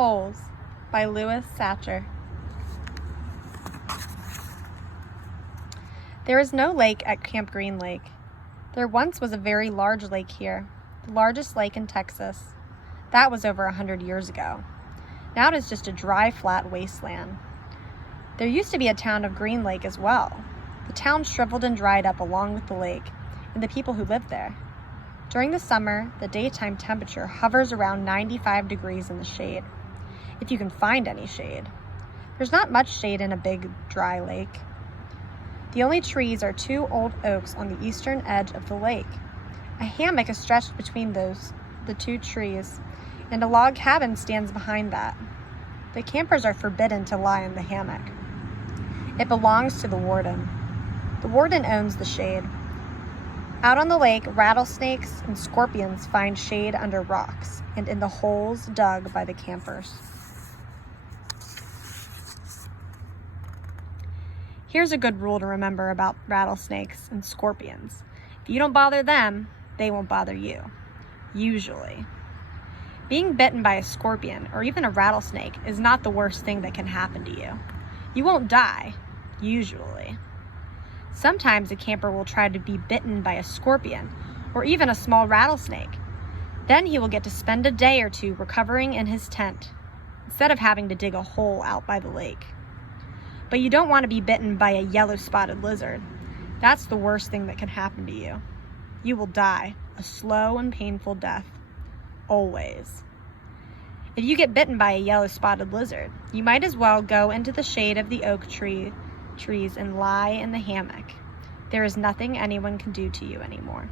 Holes by Louis Satcher. There is no lake at Camp Green Lake. There once was a very large lake here, the largest lake in Texas. That was over 100 years ago. Now it is just a dry, flat wasteland. There used to be a town of Green Lake as well. The town shriveled and dried up along with the lake and the people who lived there. During the summer, the daytime temperature hovers around 95 degrees in the shade, if you can find any shade. There's not much shade in a big, dry lake. The only trees are 2 old oaks on the eastern edge of the lake. A hammock is stretched between the 2 trees, and a log cabin stands behind that. The campers are forbidden to lie in the hammock. It belongs to the warden. The warden owns the shade. Out on the lake, rattlesnakes and scorpions find shade under rocks and in the holes dug by the campers. Here's a good rule to remember about rattlesnakes and scorpions. If you don't bother them, they won't bother you. Usually. Being bitten by a scorpion or even a rattlesnake is not the worst thing that can happen to you. You won't die, usually. Sometimes a camper will try to be bitten by a scorpion or even a small rattlesnake. Then he will get to spend a day or 2 recovering in his tent instead of having to dig a hole out by the lake. But you don't want to be bitten by a yellow-spotted lizard. That's the worst thing that can happen to you. You will die a slow and painful death. Always. If you get bitten by a yellow-spotted lizard, you might as well go into the shade of the oak trees and lie in the hammock. There is nothing anyone can do to you anymore.